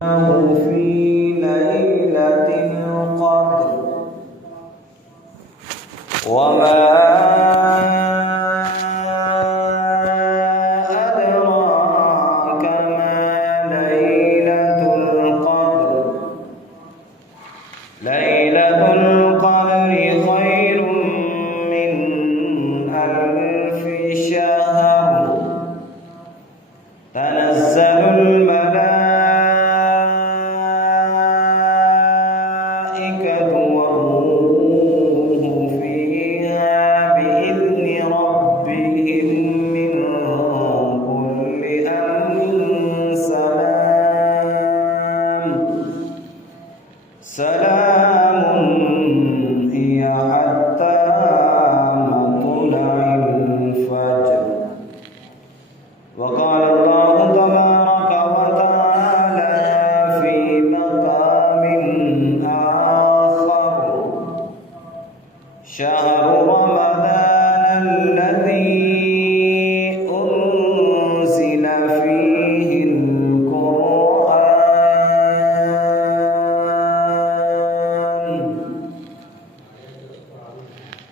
في ليلة القدر وما أدراك ما ليلة القدر ليلة القدر خير من ألف شهر تنزل الملائكة والروح فيها بإذن ربهم من كل أمر سلام هي حتى مطلع الفجر. وقال الله تبارك وتعالى في مقام آخر: شهر رمضان الذي أنزل فيه القرآن.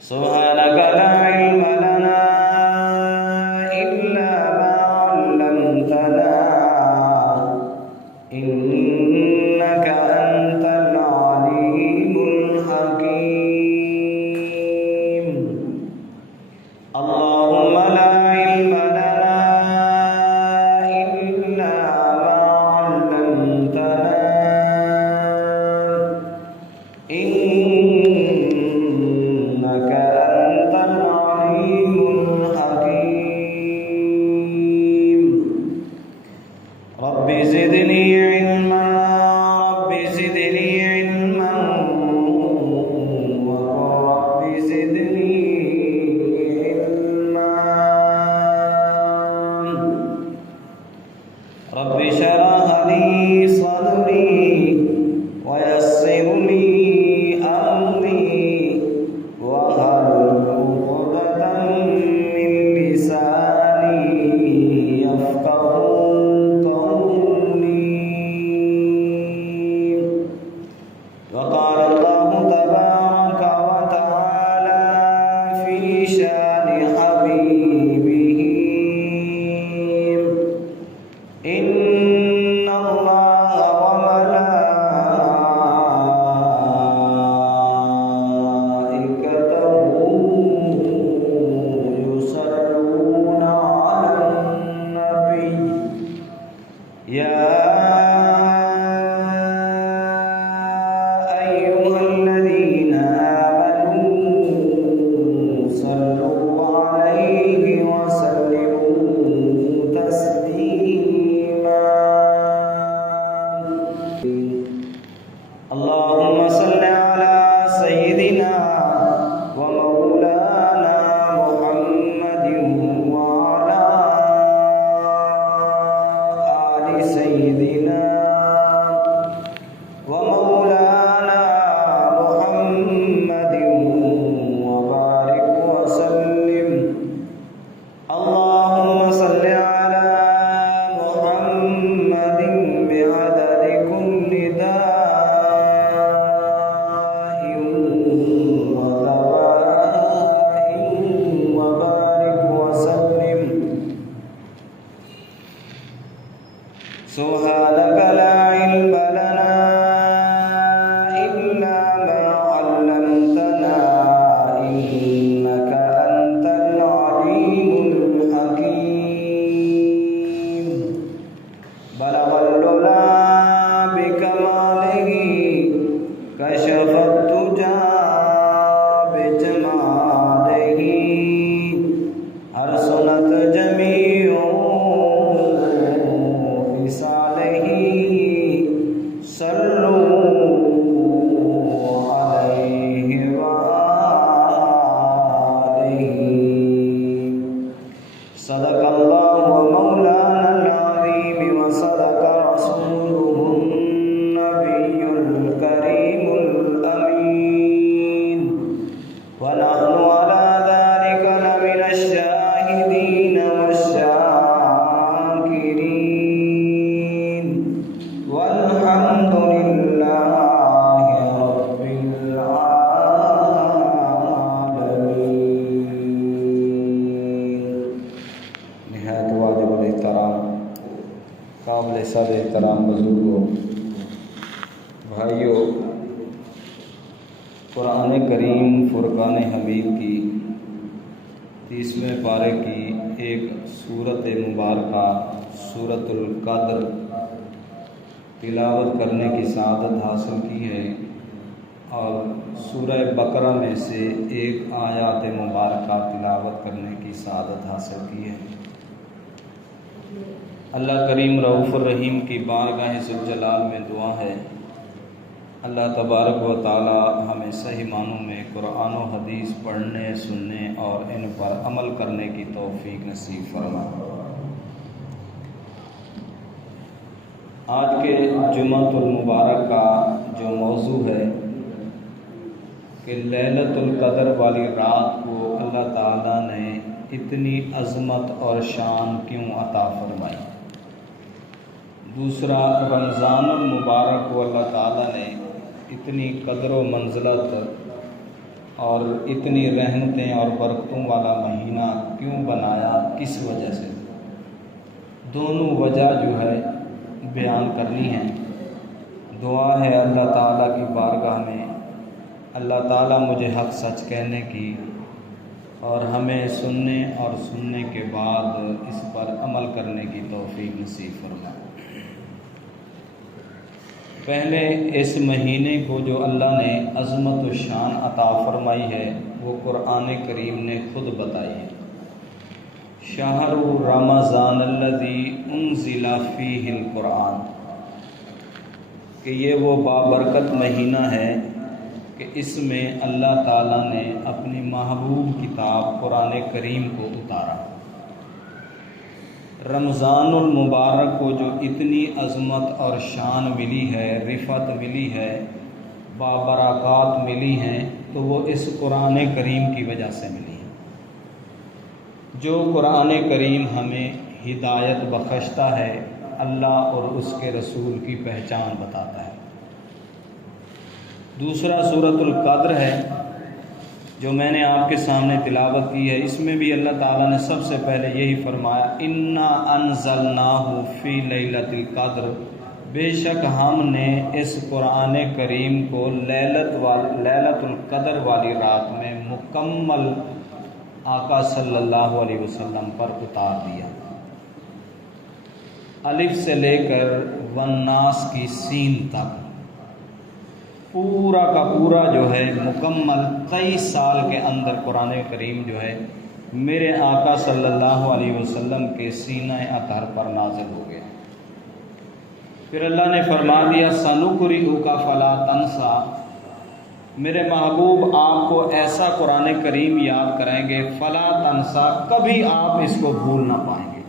سبحانك لا علم لنا إلا ما علمتنا إنك أنت العليم الحكيم. اللهم لا علم لنا إلا ما علمتنا إنك أنت العليم الحكيم. رب زدني علما رب زدني علما رب زدني علما. رب اشرح لي صدري ويسر لي أمري واحلل عقدة من لساني يفقهوا قولي. وقال الله تبارك وتعالى في شان حبيبه: إن الله وملائكته يصلون على النبي يا أيها الذين آمنوا صلوا عليه وسلموا تسليما. اللهم صل على سيدنا ومولانا محمد وعلى آل سيدنا ومولانا محمد وبارك وسلم. اللهم صل على محمد بعدد كل داء ودواء وبارك وسلم. سبحانك لا علم لنا إلا ما علمتنا إنك أنت العليم الحكيم. بلغ العلا بكماله كشف الدجى بجماله حسنت جميع خصاله. صلوا عليه وآله. صدق الله مولانا العظيم وصدق رسوله الحمد لله رب العالمين۔ نہایت واجب الاحترام، قابل صد احترام بزرگوں، بھائیوں، قرآن کریم فرقان حمید کی 30ویں پارے کی ایک سورت مبارکہ سورۃ القدر تلاوت کرنے کی سعادت حاصل کی ہے، اور سورہ بقرہ میں سے ایک آیات مبارکہ تلاوت کرنے کی سعادت حاصل کی ہے۔ اللہ کریم رؤوف الرحیم کی بارگاہ ذوالجلال میں دعا ہے، اللہ تبارک و تعالی ہمیں صحیح معنوں میں قرآن و حدیث پڑھنے، سننے اور ان پر عمل کرنے کی توفیق نصیب فرمائے۔ آج کے جمعۃ المبارک کا جو موضوع ہے کہ لیلۃ القدر والی رات کو اللہ تعالیٰ نے اتنی عظمت اور شان کیوں عطا فرمائی۔ دوسرا، رمضان المبارک کو اللہ تعالیٰ نے اتنی قدر و منزلت اور اتنی رحمتیں اور برکتوں والا مہینہ کیوں بنایا، کس وجہ سے؟ دونوں وجہ جو ہے بیان کرنی ہے۔ دعا ہے اللہ تعالیٰ کی بارگاہ میں، اللہ تعالیٰ مجھے حق سچ کہنے کی اور ہمیں سننے اور سننے کے بعد اس پر عمل کرنے کی توفیق نصیب فرمائے۔ پہلے اس مہینے کو جو اللہ نے عظمت و شان عطا فرمائی ہے وہ قرآن کریم نے خود بتائی ہے۔ شہر رمضان الذی انزل فیہ القرآن، کہ یہ وہ بابرکت مہینہ ہے کہ اس میں اللہ تعالیٰ نے اپنی محبوب کتاب قرآن کریم کو اتارا۔ رمضان المبارک کو جو اتنی عظمت اور شان ملی ہے، رفعت ملی ہے، بابرکات ملی ہیں، تو وہ اس قرآن کریم کی وجہ سے ملی ہے۔ جو قرآن کریم ہمیں ہدایت بخشتا ہے، اللہ اور اس کے رسول کی پہچان بتاتا ہے۔ دوسرا سورۃ القدر ہے جو میں نے آپ کے سامنے تلاوت کی ہے، اس میں بھی اللہ تعالیٰ نے سب سے پہلے یہی فرمایا، انا انزلناہ فی لیلۃ القدر، بے شک ہم نے اس قرآن کریم کو لیلۃ القدر والی رات میں مکمل آقا صلی اللہ علیہ وسلم پر اتار دیا۔ الف سے لے کر والناس کی سین تک پورا کا پورا جو ہے مکمل 23 سال کے اندر قرآن کریم جو ہے میرے آقا صلی اللہ علیہ وسلم کے سینہ اطہر پر نازل ہو گیا۔ پھر اللہ نے فرما دیا، سَنُقْرِئُكَ فَلَا تَنْسَى، میرے محبوب آپ کو ایسا قرآن کریم یاد کرائیں گے، فَلَا تَنْسَى، کبھی آپ اس کو بھول نہ پائیں گے۔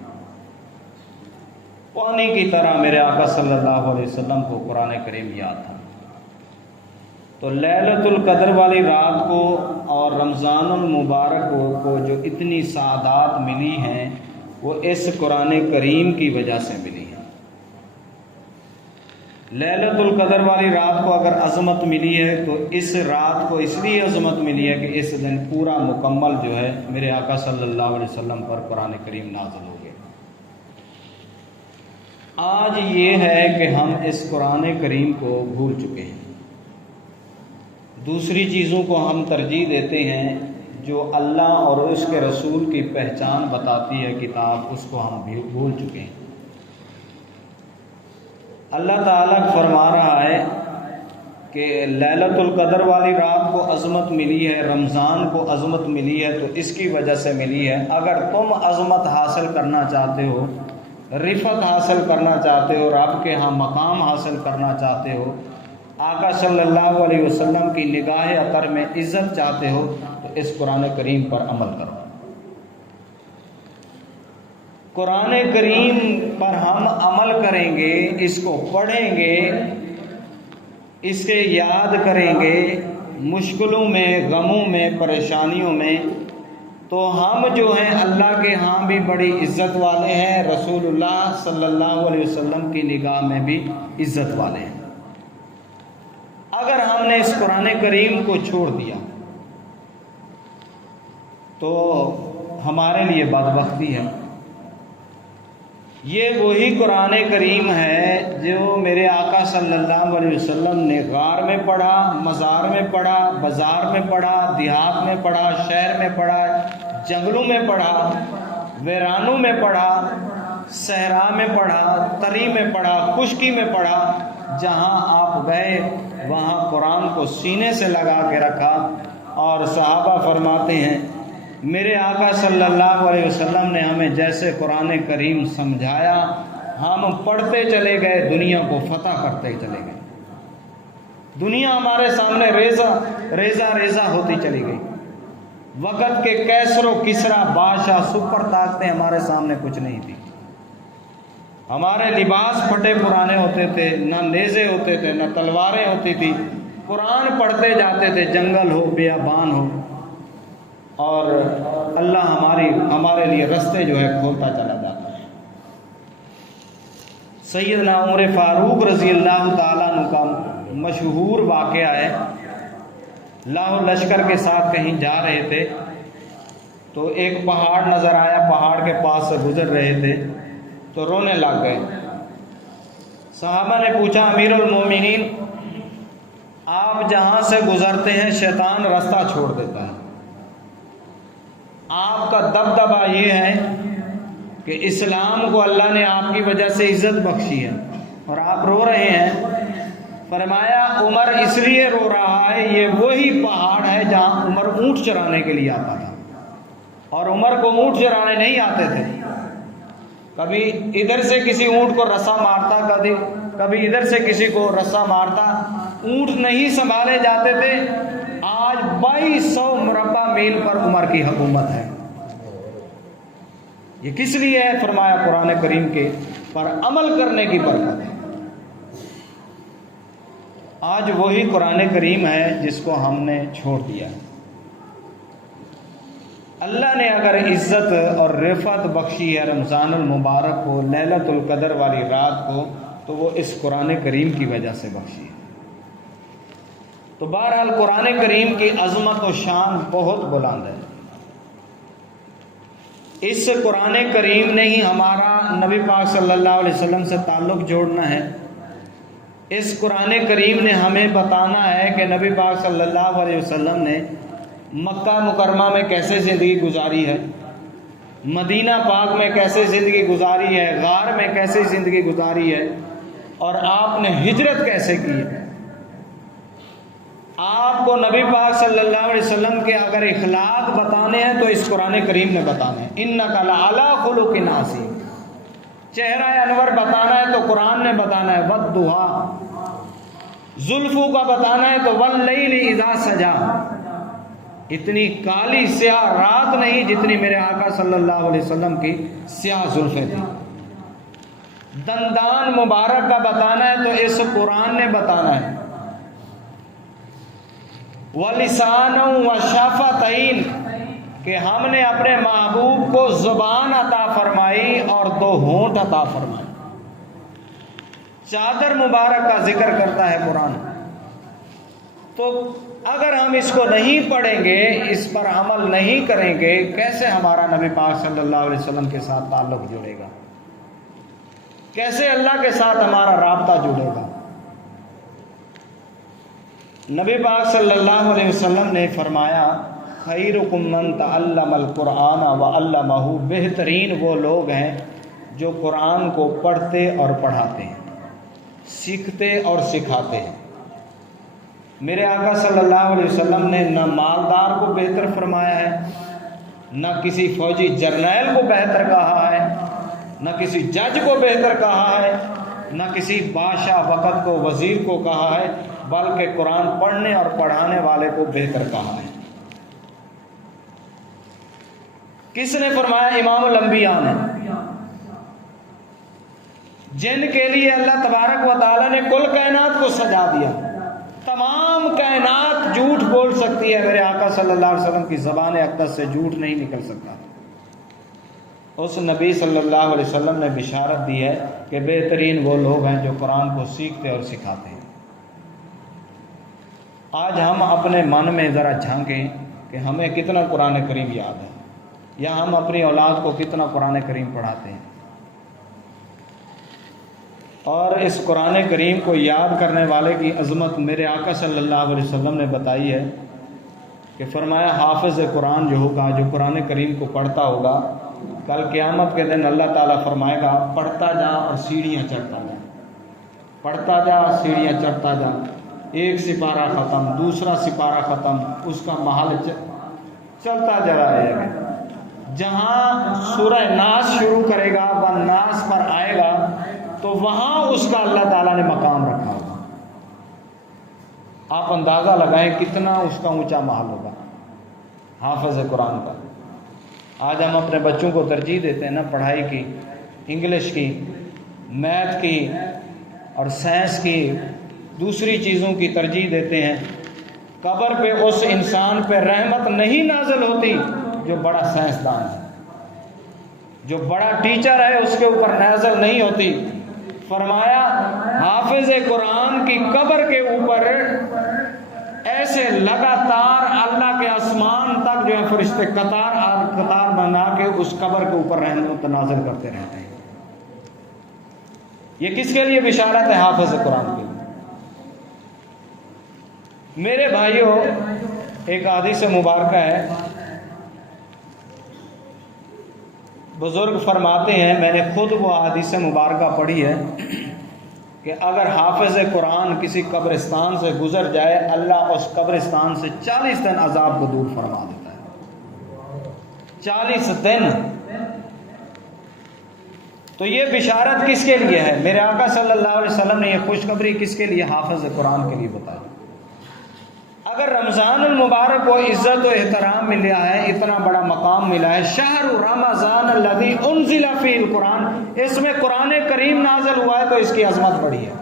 پانی کی طرح میرے آقا صلی اللہ علیہ وسلم کو قرآن کریم یاد تھا۔ تو لیلۃ القدر والی رات کو اور رمضان المبارک کو جو اتنی سعادات ملی ہیں وہ اس قرآن کریم کی وجہ سے ملی ہیں۔ لیلۃ القدر والی رات کو اگر عظمت ملی ہے تو اس رات کو اس لیے عظمت ملی ہے کہ اس دن پورا مکمل جو ہے میرے آقا صلی اللہ علیہ وسلم پر قرآن کریم نازل ہو گئے۔ آج یہ ہے کہ ہم اس قرآن کریم کو بھول چکے ہیں، دوسری چیزوں کو ہم ترجیح دیتے ہیں، جو اللہ اور اس کے رسول کی پہچان بتاتی ہے کتاب، اس کو ہم بھول چکے ہیں۔ اللہ تعالیٰ فرما رہا ہے کہ لیلۃ القدر والی رات کو عظمت ملی ہے، رمضان کو عظمت ملی ہے، تو اس کی وجہ سے ملی ہے۔ اگر تم عظمت حاصل کرنا چاہتے ہو، رفعت حاصل کرنا چاہتے ہو، رب کے ہاں مقام حاصل کرنا چاہتے ہو، آقا صلی اللہ علیہ وسلم کی نگاہ اطہر میں عزت چاہتے ہو، تو اس قرآن کریم پر عمل کرو۔ قرآن کریم پر ہم عمل کریں گے، اس کو پڑھیں گے، اس سے یاد کریں گے، مشکلوں میں، غموں میں، پریشانیوں میں، تو ہم جو ہیں اللہ کے ہاں بھی بڑی عزت والے ہیں، رسول اللہ صلی اللہ علیہ وسلم کی نگاہ میں بھی عزت والے ہیں۔ ہم نے اس قرآن کریم کو چھوڑ دیا تو ہمارے لیے بدبختی ہے۔ یہ وہی قرآن کریم ہے جو میرے آقا صلی اللہ علیہ وسلم نے غار میں پڑھا، مزار میں پڑھا، بازار میں پڑھا، دیہات میں پڑھا، شہر میں پڑھا، جنگلوں میں پڑھا، ویرانوں میں پڑھا، صحرا میں پڑھا، تری میں پڑھا، خشکی میں پڑھا۔ جہاں آپ گئے وہاں قرآن کو سینے سے لگا کے رکھا، اور صحابہ فرماتے ہیں میرے آقا صلی اللہ علیہ وسلم نے ہمیں جیسے قرآن کریم سمجھایا ہم پڑھتے چلے گئے، دنیا کو فتح کرتے چلے گئے۔ دنیا ہمارے سامنے ریزہ ہوتی چلی گئی۔ وقت کے کیسر و کسرا بادشاہ سپر طاقتیں ہمارے سامنے کچھ نہیں تھی۔ ہمارے لباس پھٹے پرانے ہوتے تھے، نہ نیزے ہوتے تھے، نہ تلواریں ہوتی تھی۔ قرآن پڑھتے جاتے تھے، جنگل ہو، بیابان ہو، اور اللہ ہمارے لیے رستے جو ہے کھولتا چلا جاتا ہے۔ سیدنا عمر فاروق رضی اللہ تعالیٰ عنہ کا مشہور واقعہ ہے۔ لاہور لشکر کے ساتھ کہیں جا رہے تھے تو ایک پہاڑ نظر آیا، پہاڑ کے پاس سے گزر رہے تھے تو رونے لگ گئے۔ صحابہ نے پوچھا امیر المومنین آپ جہاں سے گزرتے ہیں شیطان رستہ چھوڑ دیتا ہے، آپ کا دبدبا یہ ہے کہ اسلام کو اللہ نے آپ کی وجہ سے عزت بخشی ہے اور آپ رو رہے ہیں۔ فرمایا عمر اس لیے رو رہا ہے، یہ وہی پہاڑ ہے جہاں عمر اونٹ چرانے کے لیے آتا تھا، اور عمر کو اونٹ چرانے نہیں آتے تھے۔ کبھی ادھر سے کسی اونٹ کو رسا مارتا، کبھی ادھر سے کسی کو رسا مارتا، اونٹ نہیں سنبھالے جاتے تھے۔ آج 2200 مربع میل پر عمر کی حکومت ہے۔ یہ کس لیے ہے؟ فرمایا قرآن کریم کے پر عمل کرنے کی برکت ہے۔ آج وہی قرآن کریم ہے جس کو ہم نے چھوڑ دیا۔ اللہ نے اگر عزت اور رفعت بخشی ہے رمضان المبارک کو، لیلۃ القدر والی رات کو، تو وہ اس قرآن کریم کی وجہ سے بخشی ہے۔ تو بہرحال قرآن کریم کی عظمت و شان بہت بلند ہے۔ اس قرآن کریم نے ہی ہمارا نبی پاک صلی اللہ علیہ وسلم سے تعلق جوڑنا ہے۔ اس قرآن کریم نے ہمیں بتانا ہے کہ نبی پاک صلی اللہ علیہ وسلم نے مکہ مکرمہ میں کیسے زندگی گزاری ہے، مدینہ پاک میں کیسے زندگی گزاری ہے، غار میں کیسے زندگی گزاری ہے، اور آپ نے ہجرت کیسے کی ہے۔ آپ کو نبی پاک صلی اللہ علیہ وسلم کے اگر اخلاق بتانے ہیں تو اس قرآن کریم نے بتانا ہے۔ اِنَّكَ لَعَلَىٰ خُلُقٍ عَظِيمٍ۔ چہرہ انور بتانا ہے تو قرآن نے بتانا ہے وَالضُّحَىٰ۔ زلفوں کا بتانا ہے تو وَاللَّيْلِ إِذَا سَجَىٰ۔ اتنی کالی سیاہ رات نہیں جتنی میرے آقا صلی اللہ علیہ وسلم کی سیاہ زلفیں تھیں۔ دندان مبارک کا بتانا ہے تو اس قرآن نے بتانا ہے۔ وَلِسَانًا وَشَفَتَيْنِ، کہ ہم نے اپنے محبوب کو زبان عطا فرمائی اور 2 ہونٹ عطا فرمائے۔ چادر مبارک کا ذکر کرتا ہے قرآن۔ تو اگر ہم اس کو نہیں پڑھیں گے، اس پر عمل نہیں کریں گے، کیسے ہمارا نبی پاک صلی اللہ علیہ وسلم کے ساتھ تعلق جڑے گا؟ کیسے اللہ کے ساتھ ہمارا رابطہ جڑے گا؟ نبی پاک صلی اللہ علیہ وسلم نے فرمایا خیرکم من تعلم القرآن وعلمہ، بہترین وہ لوگ ہیں جو قرآن کو پڑھتے اور پڑھاتے ہیں، سیکھتے اور سکھاتے ہیں۔ میرے آقا صلی اللہ علیہ وسلم نے نہ مالدار کو بہتر فرمایا ہے، نہ کسی فوجی جرنیل کو بہتر کہا ہے، نہ کسی جج کو بہتر کہا ہے، نہ کسی بادشاہ وقت کو وزیر کو کہا ہے، بلکہ قرآن پڑھنے اور پڑھانے والے کو بہتر کہا ہے۔ کس نے فرمایا؟ امام الانبیاء نے، جن کے لیے اللہ تبارک و تعالی نے کل کائنات کو سجا دیا۔ تمام کائنات جھوٹ بول سکتی ہے، میرے آقا صلی اللہ علیہ وسلم کی زبان اقدس سے جھوٹ نہیں نکل سکتا۔ اس نبی صلی اللہ علیہ وسلم نے بشارت دی ہے کہ بہترین وہ لوگ ہیں جو قرآن کو سیکھتے اور سکھاتے ہیں۔ آج ہم اپنے من میں ذرا جھانکیں کہ ہمیں کتنا قرآن کریم یاد ہے، یا ہم اپنی اولاد کو کتنا قرآن کریم پڑھاتے ہیں۔ اور اس قرآن کریم کو یاد کرنے والے کی عظمت میرے آقا صلی اللہ علیہ وسلم نے بتائی ہے کہ فرمایا حافظ قرآن جو ہوگا، جو قرآن کریم کو پڑھتا ہوگا، کل قیامت کے دن اللہ تعالیٰ فرمائے گا پڑھتا جا اور سیڑھیاں چڑھتا جا، پڑھتا جا سیڑھیاں چڑھتا جا، ایک سپارہ ختم، دوسرا سپارہ ختم، اس کا محل چلتا جا رہا ہے۔ جہاں سورہ ناس شروع کرے گا وہ ناس پر آئے گا تو وہاں اس کا اللہ تعالیٰ نے مقام رکھا ہوگا۔ آپ اندازہ لگائیں کتنا اس کا اونچا محل ہوگا حافظ قرآن کا۔ آج ہم اپنے بچوں کو ترجیح دیتے ہیں نا پڑھائی کی، انگلش کی، میتھ کی اور سائنس کی، دوسری چیزوں کی ترجیح دیتے ہیں۔ قبر پہ اس انسان پہ رحمت نہیں نازل ہوتی جو بڑا سائنسدان ہے، جو بڑا ٹیچر ہے اس کے اوپر نازل نہیں ہوتی۔ فرمایا حافظ قرآن کی قبر کے اوپر ایسے لگاتار اللہ کے آسمان تک جو ہے فرشتے قطار قطار بنا کے اس قبر کے اوپر رحمت نازل کرتے رہتے ہیں۔ یہ کس کے لیے بشارت ہے؟ حافظ قرآن کے لیے۔ میرے بھائیوں، ایک حدیث مبارکہ ہے، بزرگ فرماتے ہیں، میں نے خود وہ حدیث مبارکہ پڑھی ہے کہ اگر حافظ قرآن کسی قبرستان سے گزر جائے، اللہ اس قبرستان سے 40 دن عذاب کو دور فرما دیتا ہے۔ 40 دن۔ تو یہ بشارت کس کے لیے ہے؟ میرے آقا صلی اللہ علیہ وسلم نے یہ خوشخبری کس کے لیے؟ حافظ قرآن کے لیے بتائی۔ اگر رمضان المبارک کو عزت و احترام ملا ہے، اتنا بڑا مقام ملا ہے، شہر رمضان الذی انزل فیہ القرآن، اس میں قرآن کریم نازل ہوا ہے تو اس کی عظمت بڑی ہے۔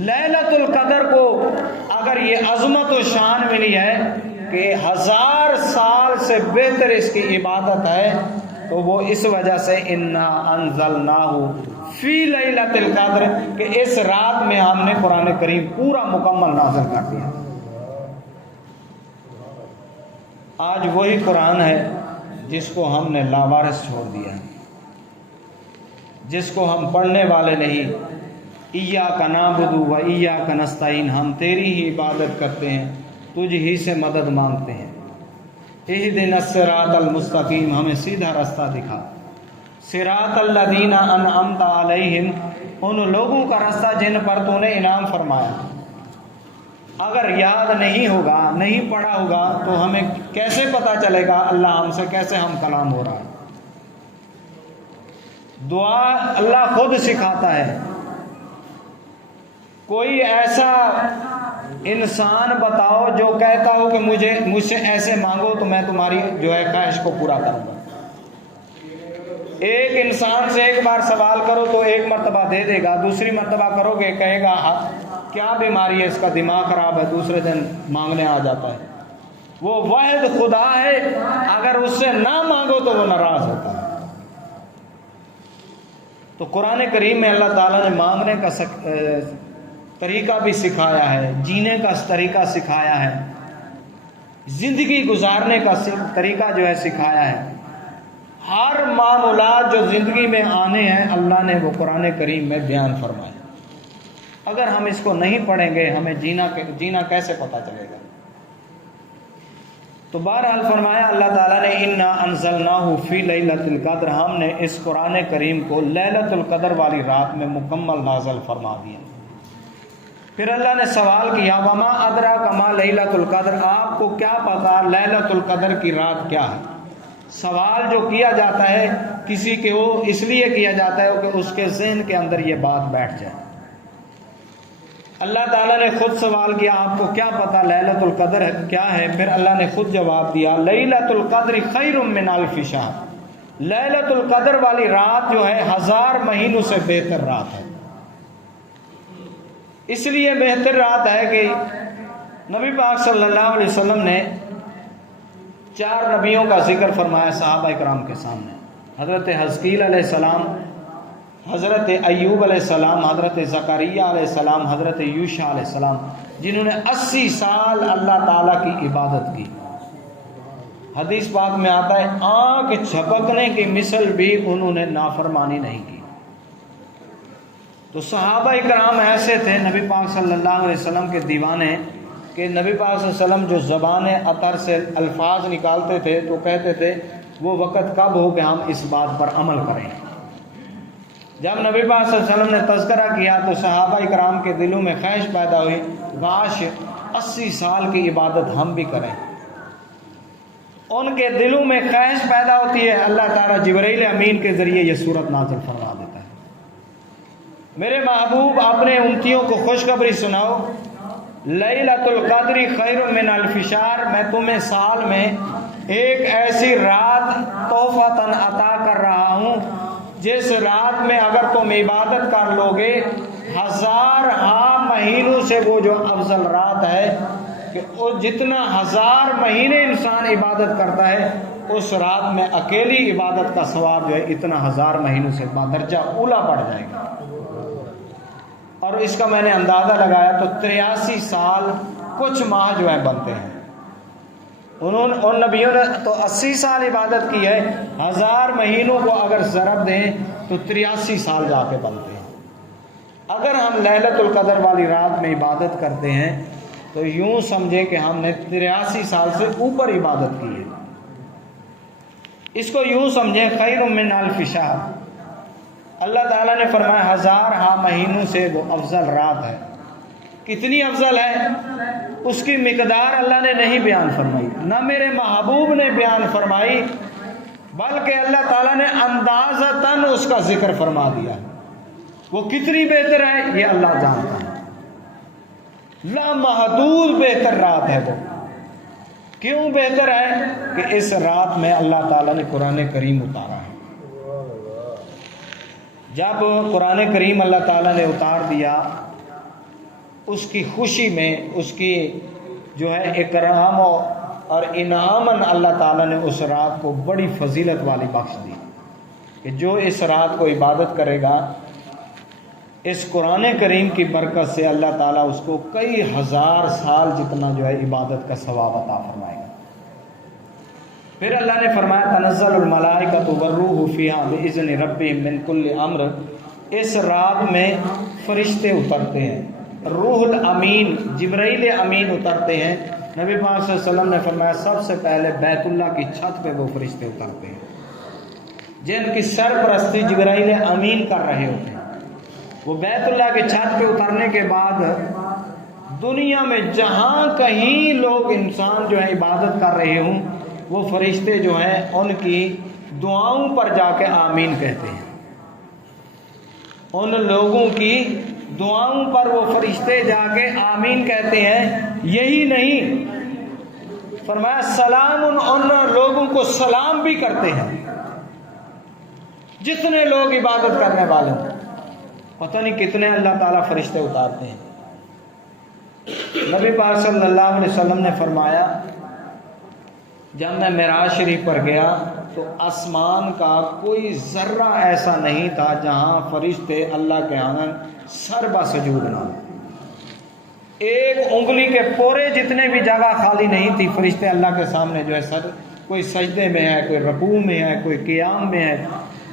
لیلۃ القدر کو اگر یہ عظمت و شان ملی ہے کہ 1000 سال سے بہتر اس کی عبادت ہے، تو وہ اس وجہ سے انا انزلناہ فی لیلۃ القدر کہ اس رات میں ہم نے قرآن کریم پورا مکمل نازل کر دیا۔ آج وہی قرآن ہے جس کو ہم نے لاوارث چھوڑ دیا ہے، جس کو ہم پڑھنے والے نہیں۔ ایاک نعبد و ایاک نستعین، ہم تیری ہی عبادت کرتے ہیں، تجھ ہی سے مدد مانگتے ہیں۔ اہدنا الصراط المستقیم، ہمیں سیدھا راستہ دکھا۔ صراط الذین انعمت علیہم، ان لوگوں کا راستہ جن پر تو نے انعام فرمایا۔ اگر یاد نہیں ہوگا، نہیں پڑھا ہوگا تو ہمیں کیسے پتہ چلے گا اللہ ہم سے کیسے ہم کلام ہو رہا ہے؟ دعا اللہ خود سکھاتا ہے۔ کوئی ایسا انسان بتاؤ جو کہتا ہو کہ مجھ سے ایسے مانگو تو میں تمہاری جو ہے خواہش کو پورا کروں گا۔ ایک انسان سے ایک بار سوال کرو تو ایک مرتبہ دے دے گا، دوسری مرتبہ کرو گے کہے گا کیا بیماری ہے اس کا، دماغ خراب ہے، دوسرے دن مانگنے آ جاتا ہے۔ وہ واحد خدا ہے، اگر اس سے نہ مانگو تو وہ ناراض ہوتا ہے۔ تو قرآن کریم میں اللہ تعالیٰ نے مانگنے کا طریقہ بھی سکھایا ہے، جینے کا طریقہ سکھایا ہے، زندگی گزارنے کا طریقہ جو ہے سکھایا ہے۔ ہر معاملات جو زندگی میں آنے ہیں اللہ نے وہ قرآن کریم میں بیان فرمائے۔ اگر ہم اس کو نہیں پڑھیں گے ہمیں جینا کیسے پتہ چلے گا؟ تو بہرحال فرمایا اللہ تعالیٰ نے انا انزلناہ فی لیلۃ القدر، ہم نے اس قرآن کریم کو لیلۃ القدر والی رات میں مکمل نازل فرما دیا۔ پھر اللہ نے سوال کیا وما ادراک ما لیلۃ القدر، آپ کو کیا پتا لیلۃ القدر کی رات کیا ہے؟ سوال جو کیا جاتا ہے کسی کے وہ اس لیے کیا جاتا ہے کہ اس کے ذہن کے اندر یہ بات بیٹھ جائے۔ اللہ تعالیٰ نے خود سوال کیا آپ کو کیا پتا لیلۃ القدر کیا ہے؟ پھر اللہ نے خود جواب دیا لیلۃ القدر خیر من الف شہر، لیلۃ القدر والی رات جو ہے 1000 مہینوں سے بہتر رات ہے۔ اس لیے بہتر رات ہے کہ نبی پاک صلی اللہ علیہ وسلم نے 4 نبیوں کا ذکر فرمایا صحابہ کرام کے سامنے۔ حضرت حزقیل علیہ السلام، حضرت ایوب علیہ السلام، حضرت زکریا علیہ السلام، حضرت یوشع علیہ السلام، جنہوں نے 80 سال اللہ تعالیٰ کی عبادت کی۔ حدیث پاک میں آتا ہے آنکھ جھپکنے کی مثل بھی انہوں نے نافرمانی نہیں کی۔ تو صحابہ کرام ایسے تھے نبی پاک صلی اللہ علیہ وسلم کے دیوانے کہ نبی پاک صلی اللہ علیہ وسلم جو زبان عطر سے الفاظ نکالتے تھے تو کہتے تھے وہ وقت کب ہو کہ ہم اس بات پر عمل کریں۔ جب نبی پاک صلی اللہ علیہ وسلم نے تذکرہ کیا تو صحابہ کرام کے دلوں میں خواہش پیدا ہوئی، کاش 80 سال کی عبادت ہم بھی کریں۔ ان کے دلوں میں خواہش پیدا ہوتی ہے، اللہ تعالیٰ جبرائیل امین کے ذریعے یہ سورت نازل فرما دیتا ہے، میرے محبوب اپنے امتیوں کو خوشخبری سناؤ، لیلۃ القدر خیر من الف شہر، میں تمہیں سال میں ایک ایسی رات تحفۃً عطا کر رہا ہوں جس رات میں اگر تم عبادت کر لو گے 1000 مہینوں سے وہ جو افضل رات ہے کہ جتنا 1000 مہینے انسان عبادت کرتا ہے اس رات میں اکیلی عبادت کا ثواب جو ہے اتنا 1000 مہینوں سے درجہ اولا بڑھ جائے گا۔ اور اس کا میں نے اندازہ لگایا تو 83 سال کچھ ماہ جو ہے بنتے ہیں۔ ان نبیوں نے تو 80 سال عبادت کی ہے، 1000 مہینوں کو اگر ضرب دیں تو 83 سال جا کے بنتے ہیں۔ اگر ہم لیلۃ القدر والی رات میں عبادت کرتے ہیں تو یوں سمجھے کہ ہم نے 83 سال سے اوپر عبادت کی ہے۔ اس کو یوں سمجھیں خیر من الف شہر، اللہ تعالیٰ نے فرمایا 1000 مہینوں سے وہ افضل رات ہے۔ کتنی افضل ہے اس کی مقدار اللہ نے نہیں بیان فرمائی، نہ میرے محبوب نے بیان فرمائی، بلکہ اللہ تعالیٰ نے اندازتاً اس کا ذکر فرما دیا۔ وہ کتنی بہتر ہے یہ اللہ جانتا ہے، لامحدود بہتر رات ہے وہ۔ کیوں بہتر ہے کہ اس رات میں اللہ تعالیٰ نے قرآن کریم اتارا ہے۔ جب قرآن کریم اللہ تعالیٰ نے اتار دیا اس کی خوشی میں، اس کی جو ہے اکرام اور انعاماً اللہ تعالیٰ نے اس رات کو بڑی فضیلت والی بخش دی کہ جو اس رات کو عبادت کرے گا اس قرآن کریم کی برکت سے اللہ تعالیٰ اس کو کئی 1000 سال جتنا جو ہے عبادت کا ثواب عطا فرمائے گا۔ پھر اللہ نے فرمایا تنزل الملائکۃ والروح فیہا بإذن ربہم من کل امر، اس رات میں فرشتے اترتے ہیں، روح الامین جبرائیل امین اترتے ہیں۔ نبی پاک صلی اللہ علیہ وسلم نے فرمایا سب سے پہلے بیت اللہ کی چھت پہ وہ فرشتے اترتے ہیں جن کی سرپرستی جبرائیل امین کر رہے ہوتے ہیں۔ وہ بیت اللہ کی چھت پہ اترنے کے بعد دنیا میں جہاں کہیں لوگ انسان جو ہے عبادت کر رہے ہوں وہ فرشتے جو ہیں ان کی دعاؤں پر جا کے آمین کہتے ہیں۔ ان لوگوں کی دعاؤں پر وہ فرشتے جا کے آمین کہتے ہیں۔ یہی نہیں، فرمایا سلام ان لوگوں کو سلام بھی کرتے ہیں جتنے لوگ عبادت کرنے والے ہیں۔ پتہ نہیں کتنے اللہ تعالیٰ فرشتے اتارتے ہیں۔ نبی پاک صلی اللہ علیہ وسلم نے فرمایا جب میں معراج شریف پر گیا تو آسمان کا کوئی ذرہ ایسا نہیں تھا جہاں فرشتے اللہ کے آنگن سر با سجود نہ، ایک انگلی کے پورے جتنے بھی جگہ خالی نہیں تھی، فرشتے اللہ کے سامنے جو ہے سر، کوئی سجدے میں ہے، کوئی رکوع میں ہے، کوئی قیام میں ہے،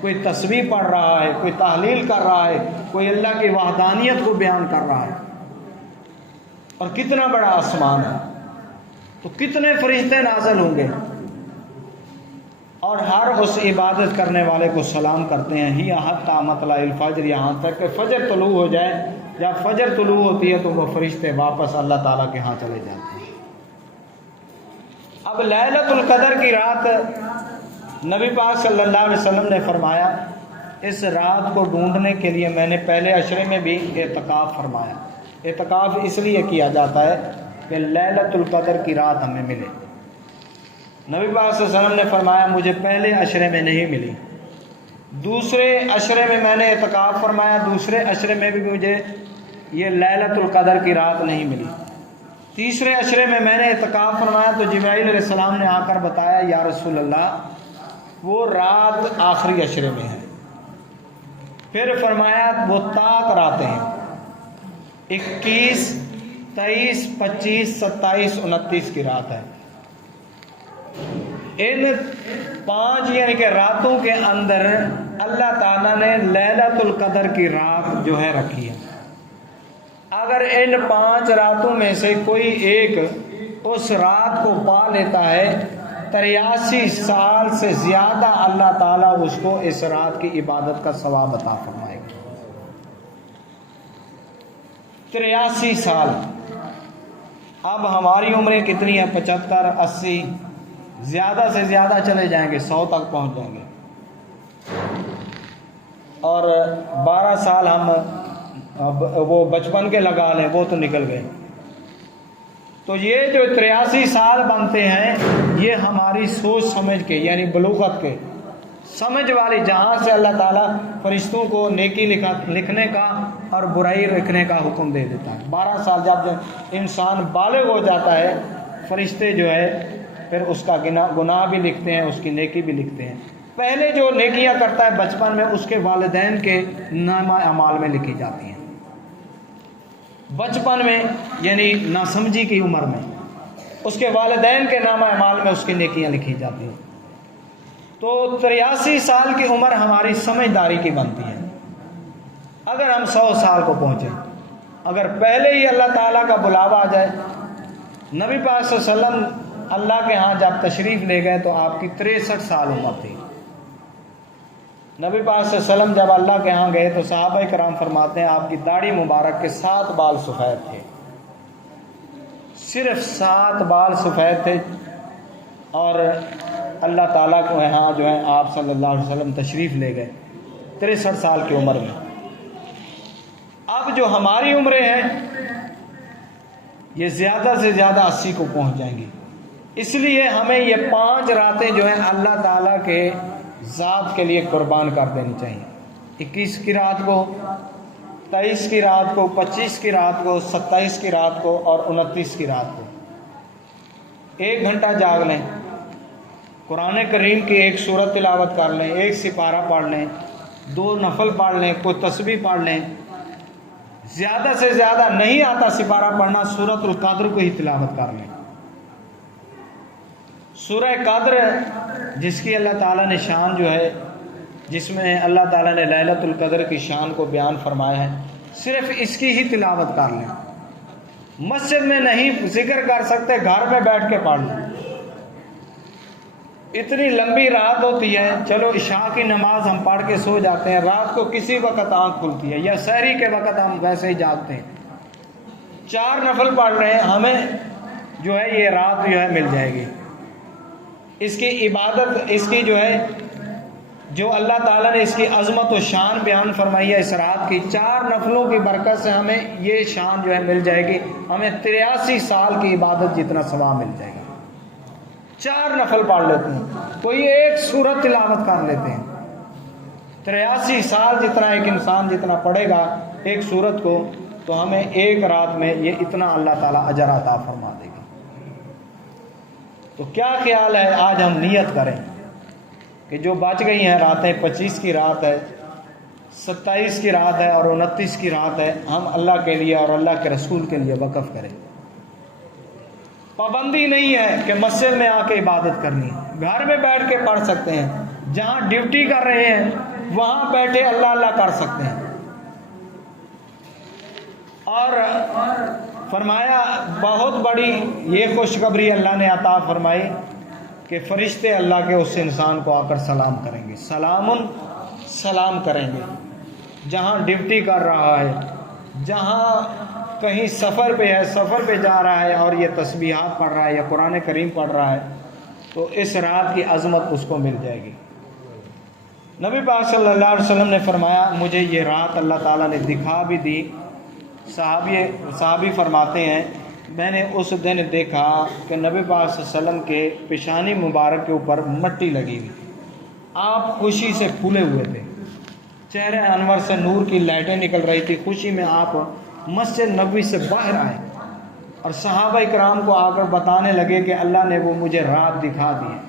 کوئی تسبیح پڑھ رہا ہے، کوئی تحلیل کر رہا ہے، کوئی اللہ کی وحدانیت کو بیان کر رہا ہے۔ اور کتنا بڑا آسمان ہے تو کتنے فرشتے نازل ہوں گے، اور ہر اس عبادت کرنے والے کو سلام کرتے ہیں۔ ہی حتی مطلع الفجر، یہاں تک کہ فجر طلوع ہو جائے۔ جب فجر طلوع ہوتی ہے تو وہ فرشتے واپس اللہ تعالیٰ کے ہاں چلے جاتے ہیں۔ اب لیلۃ القدر کی رات نبی پاک صلی اللہ علیہ وسلم نے فرمایا اس رات کو ڈھونڈنے کے لیے میں نے پہلے عشرے میں بھی اعتکاف فرمایا۔ اعتکاف اس لیے کیا جاتا ہے کہ لیلۃ القدر کی رات ہمیں ملے۔ نبی پاک صلی اللہ علیہ وسلم نے فرمایا مجھے پہلے عشرے میں نہیں ملی، دوسرے عشرے میں میں نے اعتکاف فرمایا، دوسرے عشرے میں بھی مجھے یہ لیلۃ القدر کی رات نہیں ملی، تیسرے عشرے میں میں نے اعتکاف فرمایا تو جبرائیل علیہ السلام نے آ کر بتایا یا رسول اللہ وہ رات آخری عشرے میں ہے۔ پھر فرمایا وہ طاق راتیں ہیں 21 23 25 27 29 کی رات ہے. ان 5 یعنی کہ راتوں کے اندر اللہ تعالیٰ نے لیلۃ القدر کی رات جو ہے رکھی ہے. اگر ان 5 راتوں میں سے کوئی ایک اس رات کو پا لیتا ہے 83 سال سے زیادہ اللہ تعالیٰ اس کو اس رات کی عبادت کا ثواب عطا فرمائے گا. 83 سال. اب ہماری عمریں کتنی ہیں؟ 75 80، زیادہ سے زیادہ چلے جائیں گے 100 تک پہنچ جائیں گے. اور 12 سال ہم وہ بچپن کے لگا لیں، وہ تو نکل گئے. تو یہ جو 83 سال بنتے ہیں یہ ہماری سوچ سمجھ کے یعنی بلوغت کے سمجھ والی جہاں سے اللہ تعالیٰ فرشتوں کو نیکی لکھنے کا اور برائی رکھنے کا حکم دے دیتا ہے. 12 سال جب انسان بالغ ہو جاتا ہے فرشتے جو ہے پھر اس کا گناہ بھی لکھتے ہیں، اس کی نیکی بھی لکھتے ہیں. پہلے جو نیکیاں کرتا ہے بچپن میں اس کے والدین کے نامہ اعمال میں لکھی جاتی ہیں. بچپن میں یعنی ناسمجھی کی عمر میں اس کے والدین کے نامہ اعمال میں اس کی نیکیاں لکھی جاتی ہیں. تو 83 سال کی عمر ہماری سمجھداری کی بنتی ہے. اگر ہم 100 سال کو پہنچیں، اگر پہلے ہی اللہ تعالیٰ کا بلاوا آ جائے. نبی پاک صلی اللہ علیہ وسلم اللہ کے ہاں جب تشریف لے گئے تو آپ کی 63 سال عمر تھی. نبی پاک صلی اللہ علیہ وسلم جب اللہ کے ہاں گئے تو صحابہ کرام فرماتے ہیں آپ کی داڑھی مبارک کے 7 بال سفید تھے، صرف 7 بال سفید تھے. اور اللہ تعالیٰ کو یہاں جو ہے آپ صلی اللہ علیہ وسلم تشریف لے گئے 63 سال کی عمر میں. اب جو ہماری عمریں ہیں یہ زیادہ سے زیادہ 80 کو پہنچ جائیں گی. اس لیے ہمیں یہ 5 راتیں جو ہیں اللہ تعالیٰ کے ذات کے لیے قربان کر دینی چاہیے. 21 کی رات کو، 23 کی رات کو، 25 کی رات کو، 27 کی رات کو اور 29 کی رات کو 1 گھنٹہ جاگ لیں. قرآن کریم کی 1 سورت تلاوت کر لیں، 1 سپارہ پڑھ لیں، 2 نفل پڑھ لیں، کوئی تسبیح پڑھ لیں. زیادہ سے زیادہ نہیں آتا سپارہ پڑھنا، سورۃ القدر کو ہی تلاوت کر لیں. سورہ قدر جس کی اللہ تعالیٰ نے شان جو ہے، جس میں اللہ تعالیٰ نے لیلۃ القدر کی شان کو بیان فرمایا ہے، صرف اس کی ہی تلاوت کر لیں. مسجد میں نہیں ذکر کر سکتے، گھر میں بیٹھ کے پڑھ لیں. اتنی لمبی رات ہوتی ہے، چلو عشاء کی نماز ہم پڑھ کے سو جاتے ہیں، رات کو کسی وقت آنکھ کھلتی ہے یا سحری کے وقت ہم ویسے ہی جاگتے ہیں. 4 نفل پڑھ رہے ہیں، ہمیں جو ہے یہ رات جو ہے مل جائے گی. اس کی عبادت، اس کی جو ہے جو اللہ تعالیٰ نے اس کی عظمت و شان بیان فرمائی ہے اس رات کی، 4 نفلوں کی برکت سے ہمیں یہ شان جو ہے مل جائے گی. ہمیں 83 سال کی عبادت جتنا ثواب مل جائے گا. 4 نفل پڑھ لیتے ہیں، کوئی 1 سورت تلاوت کر لیتے ہیں، 83 سال جتنا ایک انسان جتنا پڑھے گا 1 سورت کو تو ہمیں 1 رات میں یہ اتنا اللہ تعالیٰ اجر عطا فرما دے گا. تو کیا خیال ہے آج ہم نیت کریں کہ جو بچ گئی ہیں راتیں، 25 کی رات ہے، 27 کی رات ہے اور 29 کی رات ہے، ہم اللہ کے لیے اور اللہ کے رسول کے لیے وقف کریں. پابندی نہیں ہے کہ مسجد میں آ کے عبادت کرنی ہے، گھر میں بیٹھ کے پڑھ سکتے ہیں. جہاں ڈیوٹی کر رہے ہیں وہاں بیٹھے اللہ اللہ کر سکتے ہیں. اور فرمایا بہت بڑی یہ خوشخبری اللہ نے عطا فرمائی کہ فرشتے اللہ کے اس انسان کو آ کر سلام کریں گے، سلام کریں گے. جہاں ڈیوٹی کر رہا ہے، جہاں کہیں سفر پہ ہے، سفر پہ جا رہا ہے اور یہ تسبیحات پڑھ رہا ہے یا قرآن کریم پڑھ رہا ہے تو اس رات کی عظمت اس کو مل جائے گی. نبی پاک صلی اللہ علیہ وسلم نے فرمایا مجھے یہ رات اللہ تعالیٰ نے دکھا بھی دی. صحابی فرماتے ہیں میں نے اس دن دیکھا کہ نبی پاک صلی اللہ علیہ وسلم کے پیشانی مبارک کے اوپر مٹی لگی ہوئی، آپ خوشی سے پھولے ہوئے تھے، چہرے انور سے نور کی لائٹیں نکل رہی تھی. خوشی میں آپ مسجد نبوی سے باہر آئے اور صحابہ کرام کو آ کر بتانے لگے کہ اللہ نے وہ مجھے رات دکھا دی ہے.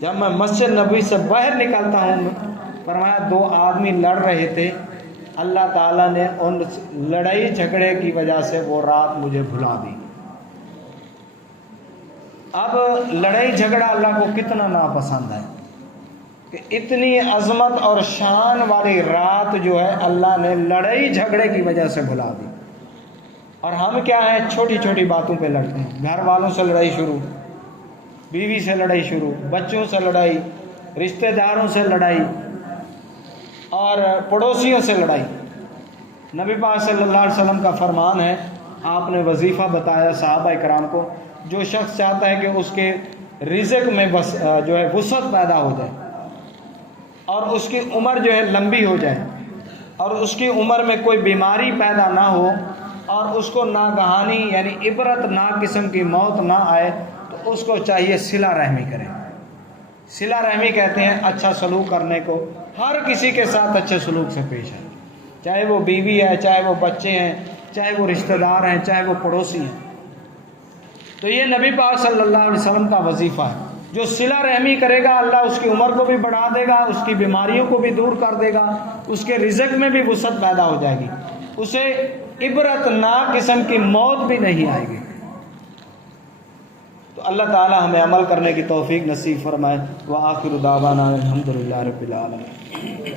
جب میں مسجد نبوی سے باہر نکلتا ہوں، فرمایا 2 آدمی لڑ رہے تھے، اللہ تعالیٰ نے ان لڑائی جھگڑے کی وجہ سے وہ رات مجھے بھلا دی۔ اب لڑائی جھگڑا اللہ کو کتنا ناپسند ہے کہ اتنی عظمت اور شان والی رات جو ہے اللہ نے لڑائی جھگڑے کی وجہ سے بھلا دی۔ اور ہم کیا ہیں، چھوٹی چھوٹی باتوں پہ لڑتے ہیں، گھر والوں سے لڑائی شروع، بیوی سے لڑائی شروع، بچوں سے لڑائی، رشتہ داروں سے لڑائی اور پڑوسیوں سے لڑائی۔ نبی پاک صلی اللہ علیہ وسلم کا فرمان ہے، آپ نے وظیفہ بتایا صحابہ کرام کو، جو شخص چاہتا ہے کہ اس کے رزق میں جو ہے وسعت پیدا ہو جائے اور اس کی عمر جو ہے لمبی ہو جائے اور اس کی عمر میں کوئی بیماری پیدا نہ ہو اور اس کو ناگہانی یعنی عبرت ناک قسم کی موت نہ آئے، تو اس کو چاہیے صلہ رحمی کریں۔ صلہ رحمی کہتے ہیں اچھا سلوک کرنے کو، ہر کسی کے ساتھ اچھے سلوک سے پیش ہے، چاہے وہ بیوی ہے، چاہے وہ بچے ہیں، چاہے وہ رشتہ دار ہیں، چاہے وہ پڑوسی ہیں۔ تو یہ نبی پاک صلی اللہ علیہ وسلم کا وظیفہ ہے۔ جو صلہ رحمی کرے گا اللہ اس کی عمر کو بھی بڑھا دے گا، اس کی بیماریوں کو بھی دور کر دے گا، اس کے رزق میں بھی وسعت پیدا ہو جائے گی، اسے عبرت ناک قسم کی موت بھی نہیں آئے گی۔ تو اللہ تعالی ہمیں عمل کرنے کی توفیق نصیب فرمائے۔ وآخر دعوانا الحمدللہ رب العالمین۔